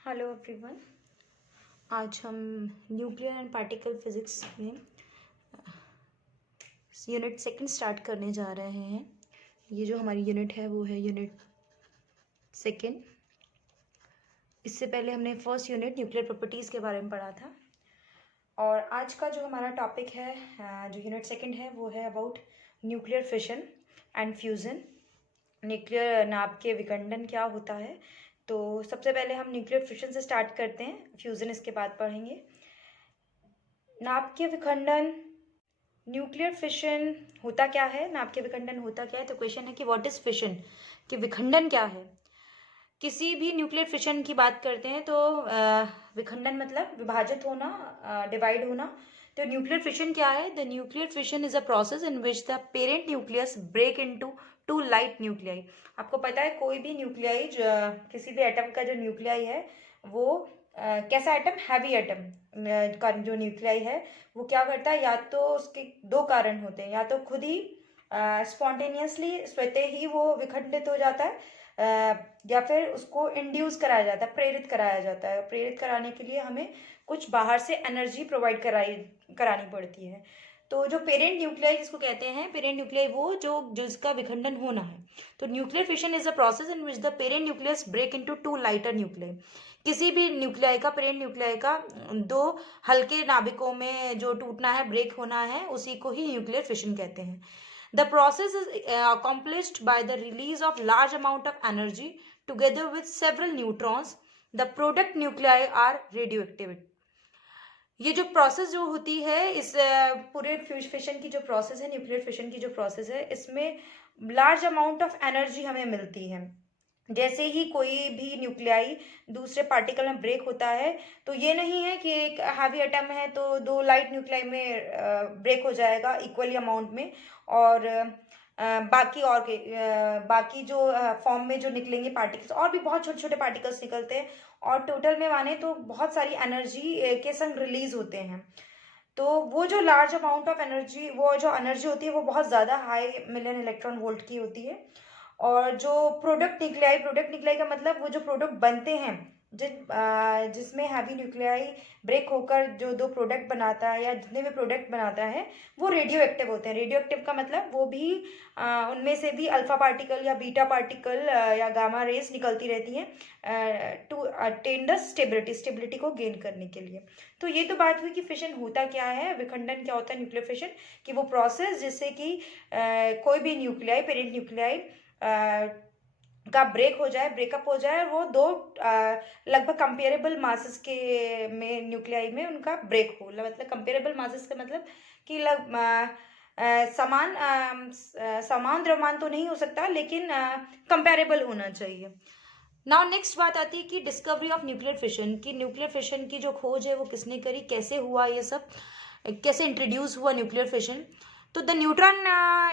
Hello everyone. आज हम nuclear and particle physics में यूनिट सेकंड स्टार्ट करने जा रहे हैं। ये जो हमारी यूनिट है वो है यूनिट सेकंड। इससे पहले हमने फर्स्ट यूनिट न्यूक्लियर प्रॉपर्टीज़ के बारे में पढ़ा था। और आज का जो हमारा टॉपिक है, जो यूनिट सेकंड है, वो है about nuclear fission and fusion. Nuclear नाभिक के विखंडन क्या होता है। तो सबसे पहले हम न्यूक्लियर फिशन से स्टार्ट करते हैं, फ्यूज़न इसके बाद पढ़ेंगे। नाभिकीय विखंडन, न्यूक्लियर फिशन होता क्या है, नाभिकीय विखंडन होता क्या है। तो क्वेश्चन है कि व्हाट इज फिशन, कि विखंडन क्या है। किसी भी न्यूक्लियर फिशन की बात करते हैं तो विखंडन मतलब विभाजित होना, डिवाइड होना। तो न्यूक्लियर फिशन क्या है। The nuclear fission is a process in which the parent nucleus break into two light nuclei. आपको पता है कोई भी न्यूक्लियाई, किसी भी एटम का जो न्यूक्लियाई है वो कैसा एटम, हैवी एटम का जो न्यूक्लियाई है वो क्या करता है, या तो उसके दो कारण होते हैं, या तो खुद ही स्पॉन्टेनियसली स्वतः ही वो विखंडित हो जाता है, या फिर उसको इंड्यूस कराया जाता है, प्रेरित कराया जाता है। प्रेरित कराने के लिए हमें कुछ बाहर से एनर्जी प्रोवाइड करानी पड़ती है। तो जो पेरेंट न्यूक्लियाई जिसको कहते हैं, पेरेंट न्यूक्लियाई वो जो जिसका विखंडन होना है। तो nuclear fission is a process in which the parent nucleus break into two lighter nuclei. किसी भी न्यूक्लियाई का, पेरेंट न्यूक्लियाई का दो हल्के नाभिकों में जो टूटना है, ब्रेक होना है, उसी को ही न्यूक्लियर फिशन कहते हैं। The process is accomplished by the release of large amount of energy together with several neutrons. The product nuclei are radioactive. ये जो प्रोसेस जो होती है, इस पूरे फिशन की जो प्रोसेस है, न्यूक्लियर फिशन की जो प्रोसेस है, इसमें लार्ज अमाउंट ऑफ एनर्जी हमें मिलती है। जैसे ही कोई भी न्यूक्लियाई दूसरे पार्टिकल में ब्रेक होता है, तो ये नहीं है कि एक हैवी एटम है तो दो लाइट न्यूक्लियाई में ब्रेक हो जाएगा इक्वली अमाउंट में, और बाकी जो फॉर्म में जो निकलेंगे पार्टिकल्स, और भी बहुत छोटे छोटे पार्टिकल्स निकलते हैं, और टोटल में माने तो बहुत सारी एनर्जी के संग रिलीज होते हैं। तो वो जो लार्ज अमाउंट ऑफ एनर्जी, वो जो एनर्जी होती है वो बहुत ज़्यादा हाई मिलियन इलेक्ट्रॉन वोल्ट की होती है। और जो प्रोडक्ट न्यूक्लियाई का मतलब वो जो प्रोडक्ट बनते हैं, जिसमें हैवी न्यूक्लियाई ब्रेक होकर जो दो प्रोडक्ट बनाता है, या जितने भी प्रोडक्ट बनाता है, वो रेडियो एक्टिव होते हैं। रेडियो एक्टिव का मतलब वो भी उनमें से भी अल्फा पार्टिकल या बीटा पार्टिकल या गामा रेस निकलती रहती हैं टू अटेन द स्टेबिलिटी को गेन करने के लिए। तो ये तो बात हुई कि फिशन होता क्या है, विखंडन क्या होता है, न्यूक्लियर फिशन, कि वो प्रोसेस जिससे कि कोई भी न्यूक्लियाई, पेरेंट न्यूक्लियाई का ब्रेक हो जाए, ब्रेकअप हो जाए, वो दो लगभग कंपेरेबल मासेस के में न्यूक्लियाई में उनका ब्रेक हो। मतलब कंपेरेबल मासेस का मतलब कि समान द्रव्यमान तो नहीं हो सकता, लेकिन कंपेरेबल होना चाहिए। नाउ नेक्स्ट बात आती है कि डिस्कवरी ऑफ न्यूक्लियर फिशन, की न्यूक्लियर फिशन की जो खोज है वो किसने करी, कैसे हुआ, ये सब कैसे इंट्रोड्यूस हुआ न्यूक्लियर फिशन। तो the neutron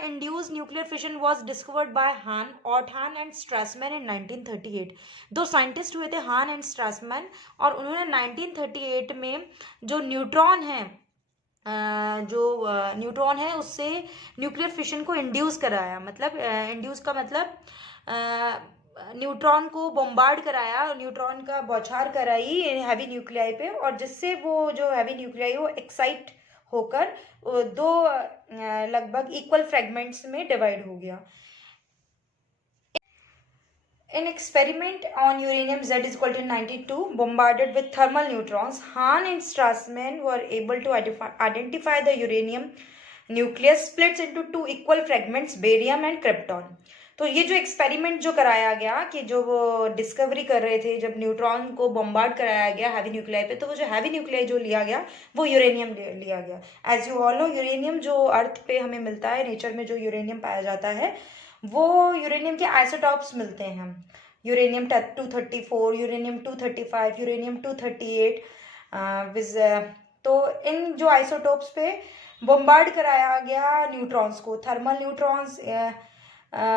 induced nuclear fission was discovered by हान एंड स्ट्रासमैन इन 1938। दो साइंटिस्ट हुए थे, हान एंड स्ट्रासमैन, और उन्होंने 1938 में जो न्यूट्रॉन है, न्यूट्रॉन है उससे न्यूक्लियर फिशन को इंड्यूस कराया। मतलब इंड्यूस का मतलब न्यूट्रॉन को बॉम्बार्ड कराया, न्यूट्रॉन का बौछार कराई हैवी न्यूक्लियाई पे, और जिससे वो जो हैवी न्यूक्लियाई वो एक्साइट होकर दो लगभग इक्वल फ्रेगमेंट्स में डिवाइड हो गया। In experiment on uranium Z is equal to 92 bombarded with thermal neutrons, Hahn and Strassmann were able to identify the uranium nucleus splits into two equal fragments, barium and krypton. तो ये जो experiment जो कराया गया, कि जो वो discovery कर रहे थे, जब न्यूट्रॉन को बॉम्बार्ड कराया गया हैवी न्यूक्लियाई पे, तो वो जो हैवी न्यूक्लियाई जो लिया गया वो यूरेनियम लिया गया। As you all know, uranium जो अर्थ पे हमें मिलता है, नेचर में जो यूरेनियम पाया जाता है, वो यूरेनियम के आइसोटॉप्स मिलते हैं। यूरेनियम 234, यूरेनियम 235, यूरेनियम 238 तो इन जो आइसोटोप्स पे बॉम्बार्ड कराया गया न्यूट्रॉन्स को, थर्मल न्यूट्रॉन्स,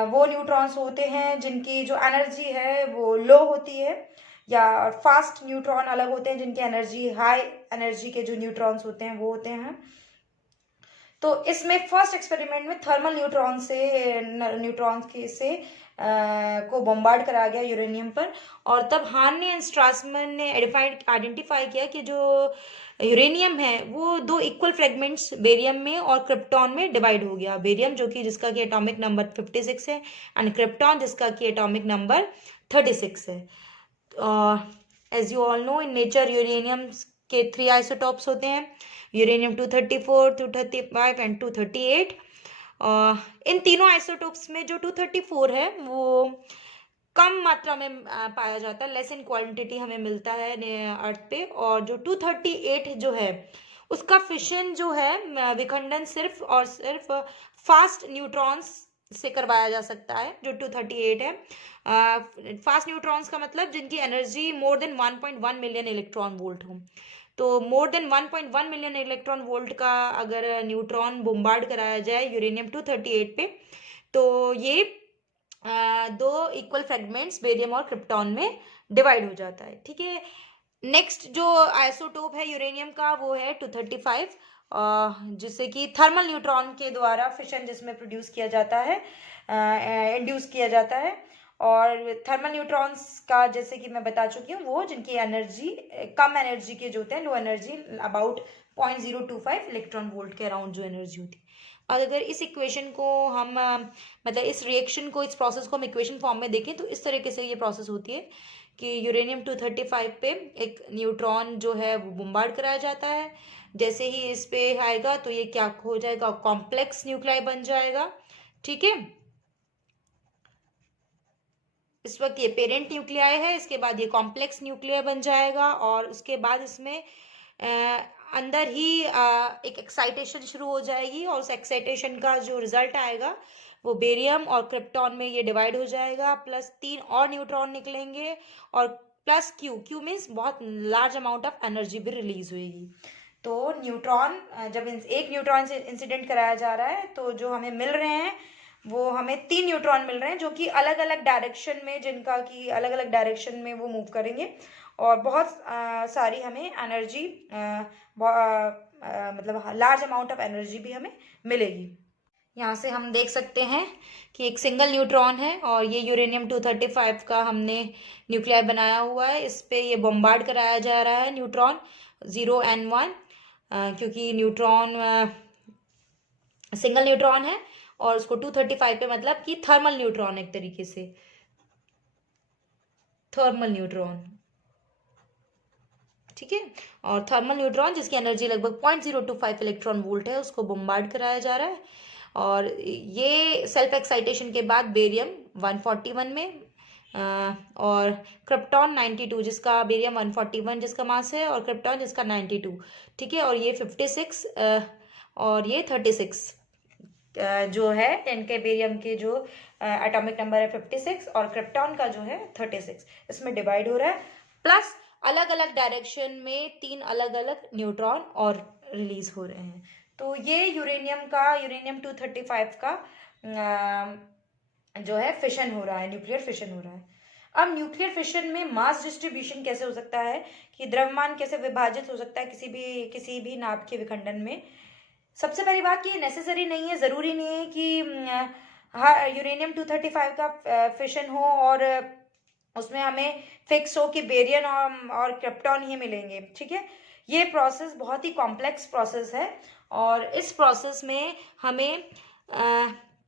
वो न्यूट्रॉन्स होते हैं जिनकी जो एनर्जी है वो लो होती है, या फास्ट न्यूट्रॉन अलग होते हैं जिनकी एनर्जी, हाई एनर्जी के जो न्यूट्रॉन्स होते हैं वो होते हैं। तो इसमें फर्स्ट एक्सपेरिमेंट में थर्मल न्यूट्रॉन से को बॉम्बार्ड करा गया यूरेनियम पर, और तब हान ने एंड स्ट्रासमैन ने आइडेंटिफाई किया कि जो यूरेनियम है वो दो इक्वल फ्रेगमेंट्स बेरियम में और क्रिप्टॉन में डिवाइड हो गया। बेरियम जो कि जिसका कि एटॉमिक नंबर 56 है, एंड क्रिप्टॉन जिसका कि एटॉमिक नंबर 36 है। As you all know, in nature uranium के 3 आइसोटॉप्स होते हैं, यूरेनियम 234, 235 एंड 238। इन तीनों आइसोटोप्स में जो 234 है वो कम मात्रा में पाया जाता है, लेस इन क्वांटिटी हमें मिलता है अर्थ पे, और जो 238 जो है उसका फिशन जो है विखंडन सिर्फ और सिर्फ फास्ट न्यूट्रॉन्स से करवाया जा सकता है। जो 238 है, फास्ट न्यूट्रॉन्स का मतलब जिनकी energy more than 1.1 million electron volt हो। तो more than 1.1 million electron volt का अगर न्यूट्रॉन बॉम्बार्ड कराया जाए यूरेनियम 238 पे, तो ये दो इक्वल फ्रेगमेंट्स बेरियम और क्रिप्टॉन में डिवाइड हो जाता है। ठीक है, नेक्स्ट जो आइसोटोप है यूरेनियम का वो है 235, जिससे कि थर्मल न्यूट्रॉन के द्वारा फिशन जिसमें प्रोड्यूस किया जाता है, इंड्यूस किया जाता है। और थर्मल न्यूट्रॉन्स का जैसे कि मैं बता चुकी हूँ, वो जिनकी एनर्जी कम एनर्जी के जो होते हैं, low energy, about 0.025 electron volt के अराउंड जो एनर्जी होती है। और अगर इस इक्वेशन को हम मतलब इस रिएक्शन को, इस प्रोसेस को हम इक्वेशन फॉर्म में देखें तो इस तरीके से ये प्रोसेस होती है कि यूरेनियम 235 पे एक न्यूट्रॉन जो है वो बॉम्बार्ड कराया जाता है। जैसे ही इस पे आएगा तो ये क्या हो जाएगा, कॉम्प्लेक्स न्यूक्लियाई बन जाएगा। ठीक है, इस वक्त ये पेरेंट न्यूक्लियाई है, इसके बाद ये कॉम्प्लेक्स न्यूक्लियाई बन जाएगा, और उसके बाद इसमें अंदर ही एक एक्साइटेशन शुरू हो जाएगी, और उस एक्साइटेशन का जो रिजल्ट आएगा वो बेरियम और क्रिप्टॉन में ये डिवाइड हो जाएगा, प्लस 3 और न्यूट्रॉन निकलेंगे, और प्लस क्यू मीन्स बहुत लार्ज अमाउंट ऑफ एनर्जी भी रिलीज होगी। तो न्यूट्रॉन, जब एक न्यूट्रॉन से इंसिडेंट कराया जा रहा है तो जो हमें मिल रहे हैं वो हमें 3 न्यूट्रॉन मिल रहे हैं, जो कि अलग अलग डायरेक्शन में, जिनका कि अलग अलग डायरेक्शन में वो मूव करेंगे, और बहुत सारी हमें एनर्जी, मतलब लार्ज अमाउंट ऑफ एनर्जी भी हमें मिलेगी। यहाँ से हम देख सकते हैं कि एक सिंगल न्यूट्रॉन है, और ये यूरेनियम 235 का हमने न्यूक्लियाई बनाया हुआ है। इस पे ये बॉम्बार्ड कराया जा रहा है न्यूट्रॉन 0 and 1, क्योंकि न्यूट्रॉन सिंगल न्यूट्रॉन है, और उसको 235 पे मतलब कि थर्मल न्यूट्रॉन, एक तरीके से थर्मल न्यूट्रॉन। ठीक है, और थर्मल न्यूट्रॉन जिसकी एनर्जी लगभग 0.025 इलेक्ट्रॉन वोल्ट है, उसको बॉम्बार्ड कराया जा रहा है। और ये सेल्फ एक्साइटेशन के बाद बेरियम 141 में, और क्रिप्टॉन 92, जिसका बेरियम 141 जिसका मास है, और क्रिप्टॉन जिसका 92। ठीक है, और ये 56 और ये 36 जो है, इनके बेरियम के जो एटॉमिक नंबर है 56, और क्रिप्टॉन का जो है 36, इसमें डिवाइड हो रहा है, प्लस अलग अलग डायरेक्शन में 3 अलग अलग न्यूट्रॉन और रिलीज हो रहे हैं। तो ये यूरेनियम 235 का जो है फिशन हो रहा है, न्यूक्लियर फिशन हो रहा है। अब न्यूक्लियर फिशन में मास डिस्ट्रीब्यूशन कैसे हो सकता है, कि द्रव्यमान कैसे विभाजित हो सकता है किसी भी नाभ के विखंडन में। सबसे पहली बात कि नेसेसरी नहीं है, ज़रूरी नहीं है कि यूरेनियम 235 का फिशन हो और उसमें हमें फिक्स हो कि बेरियम और क्रिप्टॉन ही मिलेंगे। ठीक है, ये प्रोसेस बहुत ही कॉम्प्लेक्स प्रोसेस है, और इस प्रोसेस में हमें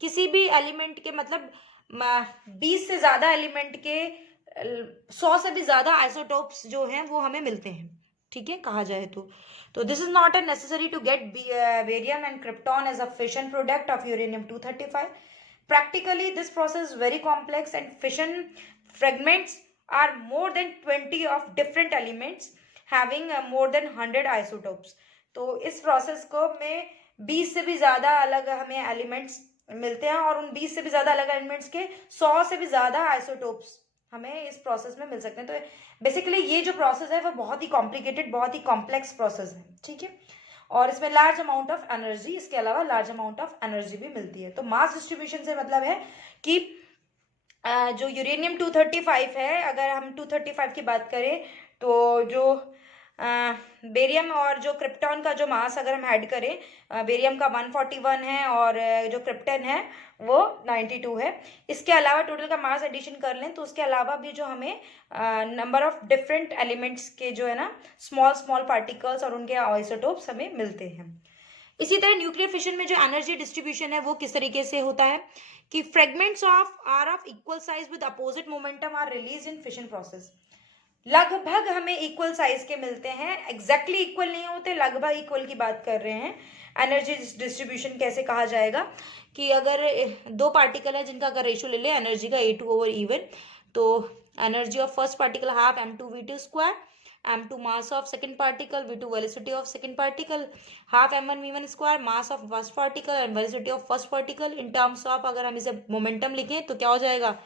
किसी भी एलिमेंट के, मतलब 20 से ज़्यादा एलिमेंट के 100 से भी ज़्यादा आइसोटोप्स जो हैं वो हमें मिलते हैं। ठीक है, कहा जाए तो this is not necessary to get barium and krypton as a fission product of uranium 235. Practically, this process is very complex, and fission fragments are more than 20 of different elements having more than 100 isotopes. तो इस process को में 20 से भी ज़्यादा अलग हमें elements मिलते हैं, और उन 20 से भी ज़्यादा अलग एलिमेंट्स के 100 से भी ज़्यादा आइसोटोप्स हमें इस प्रोसेस में मिल सकते हैं। तो बेसिकली ये जो प्रोसेस है वो बहुत ही कॉम्प्लिकेटेड, बहुत ही कॉम्प्लेक्स प्रोसेस है। ठीक है, और इसमें लार्ज अमाउंट ऑफ एनर्जी, इसके अलावा लार्ज अमाउंट ऑफ एनर्जी भी मिलती है। तो मास डिस्ट्रीब्यूशन से मतलब है कि जो यूरेनियम 235 है, अगर हम 235 की बात करें तो जो बेरियम और जो क्रिप्टॉन का जो मास अगर हम ऐड करें, बेरियम का 141 है और जो क्रिप्टन है वो 92 है। इसके अलावा टोटल का मास एडिशन कर लें तो उसके अलावा भी जो हमें नंबर ऑफ डिफरेंट एलिमेंट्स के जो है ना स्मॉल स्मॉल पार्टिकल्स और उनके आइसोटोप्स हमें मिलते हैं। इसी तरह न्यूक्लियर फिशन में जो एनर्जी डिस्ट्रीब्यूशन है वो किस तरीके से होता है कि fragments of equal size with opposite momentum are release in fission process. लगभग हमें इक्वल साइज के मिलते हैं, एग्जैक्टली इक्वल नहीं होते, लगभग इक्वल की बात कर रहे हैं। एनर्जी डिस्ट्रीब्यूशन कैसे कहा जाएगा कि अगर दो पार्टिकल है जिनका अगर रेशियो ले ले एनर्जी का A2/E1, तो energy of first particle half m2v2 square, m2 mass of second particle, v2 velocity of second particle, half m1v1 square mass of first particle and velocity of first particle. In terms of अगर हम इसे momentum लिखें तो क्या हो जाएगा,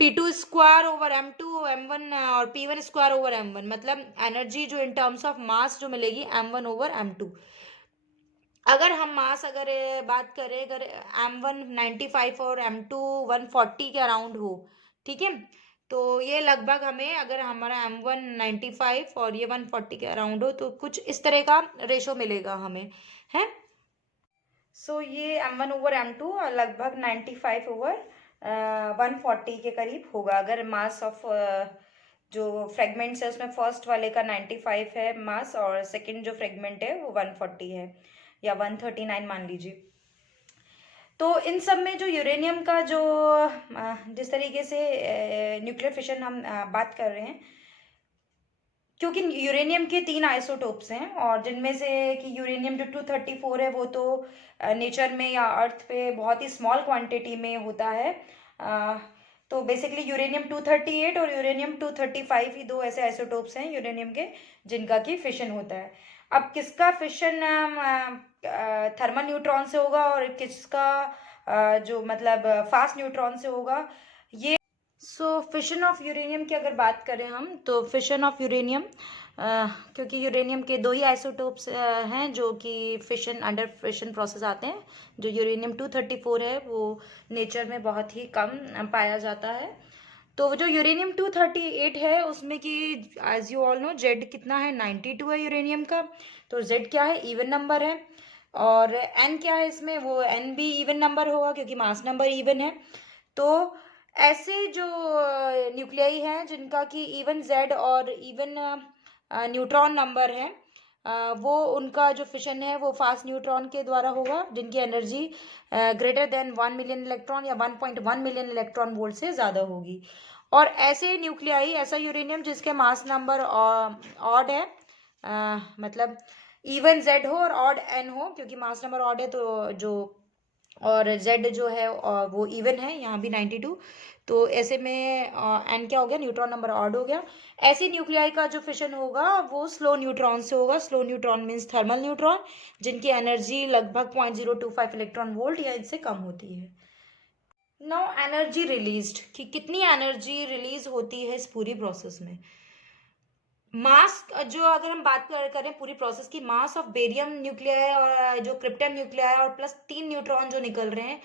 P2 square over M2 M1 और P1 square over M1, मतलब एनर्जी जो इन टर्म्स ऑफ मास जो मिलेगी M1 ओवर M2। अगर हम मास अगर बात करें, अगर M1 95 और M2 140 के अराउंड हो, ठीक है, तो ये लगभग हमें अगर हमारा M1 95 और ये 140 के अराउंड हो तो कुछ इस तरह का रेशो मिलेगा हमें, है। सो ये M1 ओवर M2 लगभग 95 ओवर 140 के करीब होगा। अगर मास ऑफ जो फ्रेगमेंट्स है उसमें फर्स्ट वाले का 95 है मास और सेकंड जो फ्रेगमेंट है वो 140 है या 139 मान लीजिए। तो इन सब में जो यूरेनियम का जो जिस तरीके से न्यूक्लियर फिशन हम बात कर रहे हैं, क्योंकि यूरेनियम के 3 आइसोटोप्स हैं और जिनमें से कि यूरेनियम जो 234 है वो तो नेचर में या अर्थ पे बहुत ही स्मॉल क्वांटिटी में होता है। तो बेसिकली यूरेनियम 238 और यूरेनियम 235 ही दो ऐसे आइसोटोप्स हैं यूरेनियम के जिनका कि फिशन होता है। अब किसका फिशन थर्मल न्यूट्रॉन से होगा और किसका जो मतलब फास्ट न्यूट्रॉन से होगा, ये फिशन ऑफ यूरेनियम की अगर बात करें हम तो फिशन ऑफ यूरेनियम, क्योंकि यूरेनियम के दो ही आइसोटोप्स हैं जो कि फिशन अंडर फिशन प्रोसेस आते हैं। जो यूरेनियम 234 है वो नेचर में बहुत ही कम पाया जाता है। तो जो यूरेनियम 238 है उसमें कि as you all know Z कितना है, 92 है यूरेनियम का। तो जेड क्या है, इवन नंबर है। और एन क्या है इसमें, वो एन भी इवन नंबर होगा क्योंकि मास नंबर इवन है। तो ऐसे जो न्यूक्लियाई हैं जिनका कि इवन जेड और इवन न्यूट्रॉन नंबर है, वो उनका जो फिशन है वो फास्ट न्यूट्रॉन के द्वारा होगा जिनकी energy greater than 1 million electron या 1.1 मिलियन इलेक्ट्रॉन वोल्ट से ज़्यादा होगी। और ऐसे न्यूक्लियाई, ऐसा यूरेनियम जिसके मास नंबर ऑड है, मतलब इवन जेड हो और ऑड एन हो, क्योंकि मास नंबर ऑड है तो जो और जेड जो है वो इवन है, यहाँ भी 92। तो ऐसे में एन क्या हो गया, न्यूट्रॉन नंबर ऑड हो गया। ऐसे न्यूक्लियाई का जो फिशन होगा वो स्लो न्यूट्रॉन से होगा। Slow neutron means thermal neutron जिनकी एनर्जी लगभग 0.025 इलेक्ट्रॉन वोल्ट या इससे कम होती है। नाउ एनर्जी रिलीज्ड, कि कितनी एनर्जी रिलीज होती है इस पूरी प्रोसेस में। मास जो अगर हम बात करें पूरी प्रोसेस की, मास ऑफ बेरियम न्यूक्लियाई और जो क्रिप्टन न्यूक्लियाई और प्लस 3 न्यूट्रॉन जो निकल रहे हैं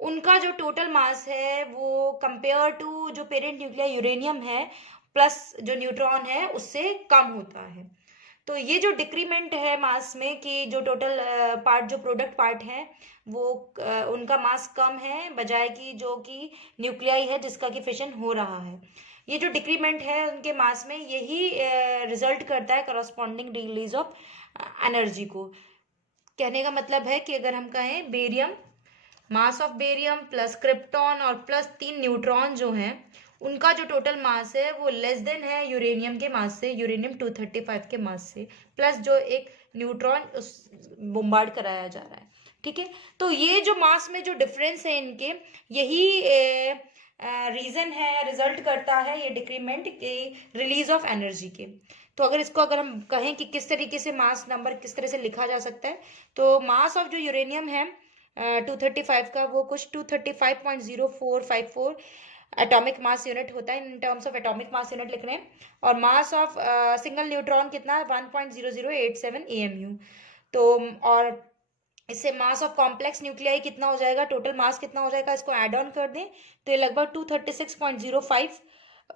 उनका जो टोटल मास है वो कंपेयर टू जो पेरेंट न्यूक्लियाई यूरेनियम है प्लस जो न्यूट्रॉन है उससे कम होता है। तो ये जो डिक्रीमेंट है मास में कि जो टोटल पार्ट जो प्रोडक्ट पार्ट है वो उनका मास कम है बजाय कि जो कि न्यूक्लियाई है जिसका कि फिशन हो रहा है। ये जो डिक्रीमेंट है उनके मास में यही रिजल्ट करता है करस्पॉन्डिंग रिलीज ऑफ एनर्जी को। कहने का मतलब है कि अगर हम कहें barium, mass of barium plus krypton और प्लस 3 न्यूट्रॉन जो हैं उनका जो टोटल मास है वो लेस देन है यूरेनियम के मास से, यूरेनियम 235 के मास से, प्लस जो एक न्यूट्रॉन उस बोम्बार्ड कराया जा रहा है। ठीक है, तो ये जो मास में जो डिफरेंस है इनके, यही रीजन है, रिजल्ट करता है ये डिक्रीमेंट के रिलीज ऑफ एनर्जी के। तो अगर इसको अगर हम कहें कि किस तरीके से मास नंबर किस तरह से लिखा जा सकता है, तो मास ऑफ जो यूरेनियम है 235 का वो कुछ 235.0454 एटॉमिक मास यूनिट होता है, in terms of atomic mass unit लिख रहे हैं। और मास ऑफ सिंगल न्यूट्रॉन कितना है 1.0087 AMU। तो और इससे मास ऑफ कॉम्प्लेक्स न्यूक्लियाई कितना हो जाएगा, टोटल मास कितना हो जाएगा, इसको ऐड ऑन कर दें तो ये लगभग 236.05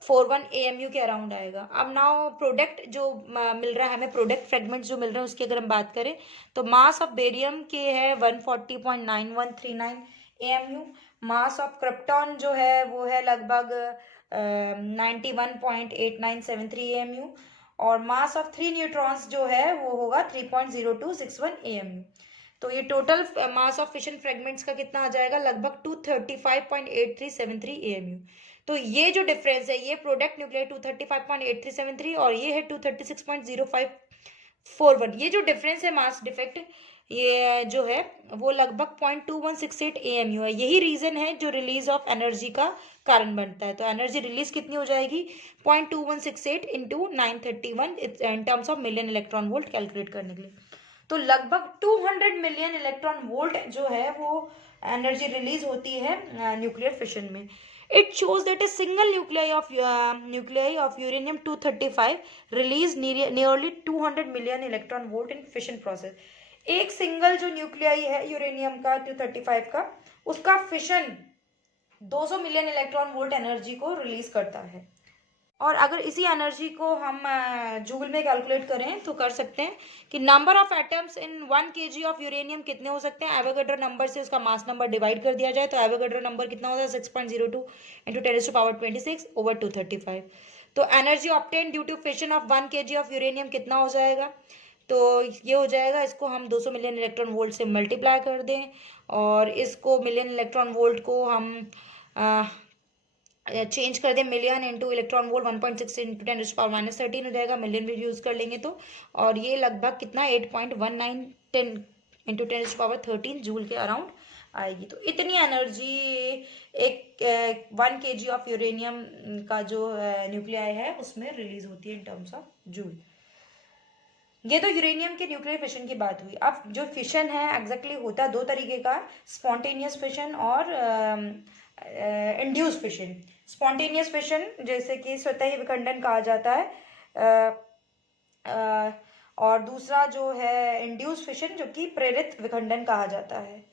41 AMU के अराउंड आएगा। अब नाउ प्रोडक्ट जो मिल रहा है हमें, प्रोडक्ट फ्रेगमेंट जो मिल रहे हैं उसकी अगर हम बात करें तो मास ऑफ बेरियम के है 140.9139 AMU। मास ऑफ क्रिप्टॉन जो है वो है लगभग 91.8973 AMU। और मास ऑफ 3 न्यूट्रॉन्स जो है वो होगा 3.0261 AMU। तो ये total mass of fission fragments का कितना आ जाएगा, लगभग 235.8373 AMU। तो ये जो डिफरेंस है ये प्रोडक्ट न्यूक्लियर 235.8373 और ये है 236.0541। ये जो डिफरेंस है मास डिफेक्ट ये जो है वो लगभग 0.2168 AMU है। यही रीजन है जो रिलीज ऑफ एनर्जी का कारण बनता है। तो एनर्जी रिलीज कितनी हो जाएगी, 0.2168 into 931 in terms of million electron volt calculate करने के लिए। तो लगभग 200 मिलियन इलेक्ट्रॉन वोल्ट जो है वो एनर्जी रिलीज होती है न्यूक्लियर फिशन में। It shows that a single nuclei of uranium-235 release nearly 200 million electron volt in fission process। एक सिंगल जो न्यूक्लियाई है यूरेनियम का 235 का, उसका fission 200 million electron volt energy को रिलीज करता है। और अगर इसी एनर्जी को हम जूल में कैलकुलेट करें तो कर सकते हैं कि number of atoms in 1 kg of uranium कितने हो सकते हैं। एवोगैड्रो नंबर से उसका मास नंबर डिवाइड कर दिया जाए तो एवोगैड्रो नंबर कितना होता है 6.02 इंटू 10⁻26 ओवर 235। तो energy obtain due to fission of 1 kg of uranium कितना हो जाएगा, तो ये हो जाएगा, इसको हम 200 मिलियन इलेक्ट्रॉन वोल्ट से मल्टीप्लाई कर दें और इसको मिलियन इलेक्ट्रॉन वोल्ट को हम चेंज कर दें million into electron volt 1.6 into 10⁻13 हो जाएगा, मिलियन भी यूज कर लेंगे तो। और ये लगभग कितना 8.1910 इंटू 10⁻13 जूल के अराउंड आएगी। तो इतनी एनर्जी एक 1 kg ऑफ यूरेनियम का जो न्यूक्लियाई है उसमें रिलीज होती है इन टर्म्स ऑफ जूल। ये तो यूरेनियम के न्यूक्लियर फिशन की बात हुई। अब जो फिशन है एग्जैक्टली होता है दो तरीके का, स्पॉन्टेनियस फिशन और इंड्यूस फिशन। स्पॉन्टेनियस फिशन जैसे कि स्वतः ही विखंडन कहा जाता है, और दूसरा जो है इंड्यूस फिशन जो कि प्रेरित विखंडन कहा जाता है।